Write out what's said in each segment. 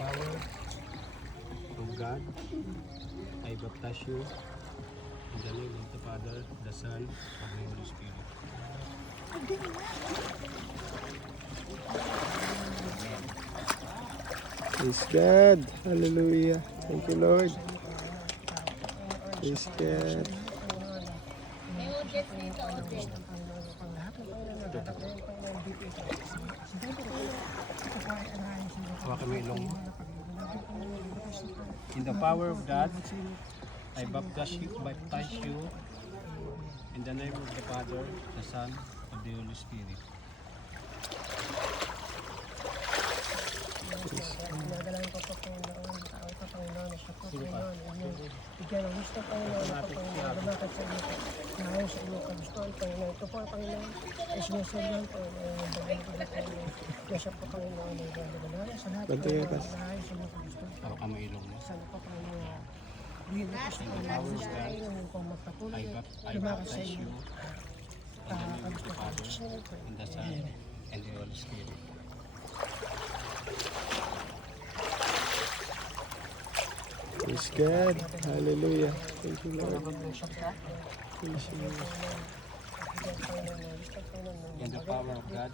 power of God, I baptize you in the name of the Father, the Son, and the Holy Spirit. Praise God. Hallelujah. Thank you, Lord. Praise God. Hawakan mo yung ilong mo. In the power of God, I baptize you in the name of the Father, the Son, and the Holy Spirit. Nagalain ko po Panginoon, tao pa Panginoon, na siya po Panginoon, inyong bigyan ng gusto Panginoon, na po Panginoon, lumakad sa iyo, nahayon sa inyong kagustuhan Panginoon. Ito po Panginoon, ay sinusundan po, yung bagay ko na Panginoon, na siya po Panginoon, ay gano'n sa lahat Panginoon, nahayon sa inyong kagustuhan. Hawakan mo yung ilong mo. Sana po Panginoon, bigyan mo po sa Panginoon, sa Panginoon, kung magpatuloy, lumakad sa baptize iyo, you in the name of the Father, and the Son, and the Holy Spirit. Praise God. Hallelujah. Thank you, Lord. Praise you. In the power of God,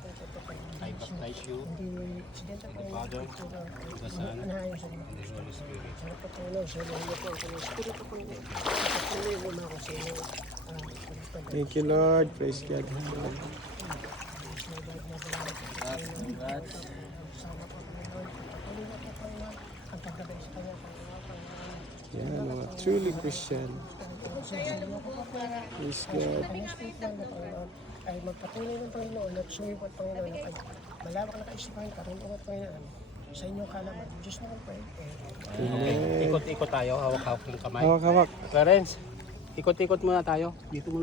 I baptize you in the Father, the Son, and the Holy Spirit. Thank you, Lord. Praise God. Yan, mga truly Christian. Praise God. Ay magpatuloy ng Panginoon at sumipot Panginoon at malawak na kaisipan, karunungan Panginoon sa inyong kalaman. Diyos na pray. Okay, ikot-ikot tayo, hawak-hawak yung kamay. Hawak-hawak. Clarence, ikot-ikot muna tayo. Dito muna.